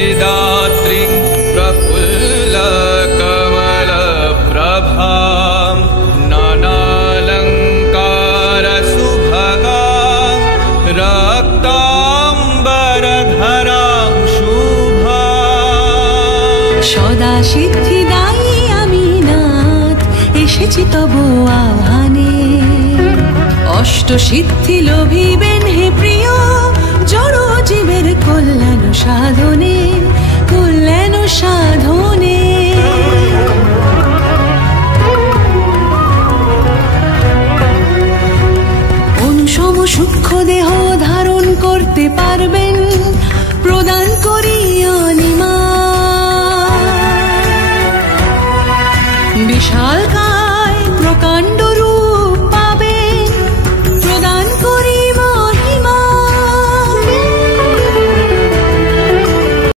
सिद्धिदात्रीं प्रफुल्लकमलप्रभां नानालङ्कारसुभगां रक्ताम्बरधरां शुभां। সদা সিদ্ধিদায়ী আমি নাথ এসেছি তব আহ্বানে, অষ্টসিদ্ধি লোভিবেন হে প্রিয় জড় জীবের কল্যাণ সাধনে, কল্যাণ সাধনে। অনুসম সূক্ষ্ম দেহ ধারণ করতে পারবেন প্রদান করিয়া নিমা, বিশাল কায় প্রকাণ্ড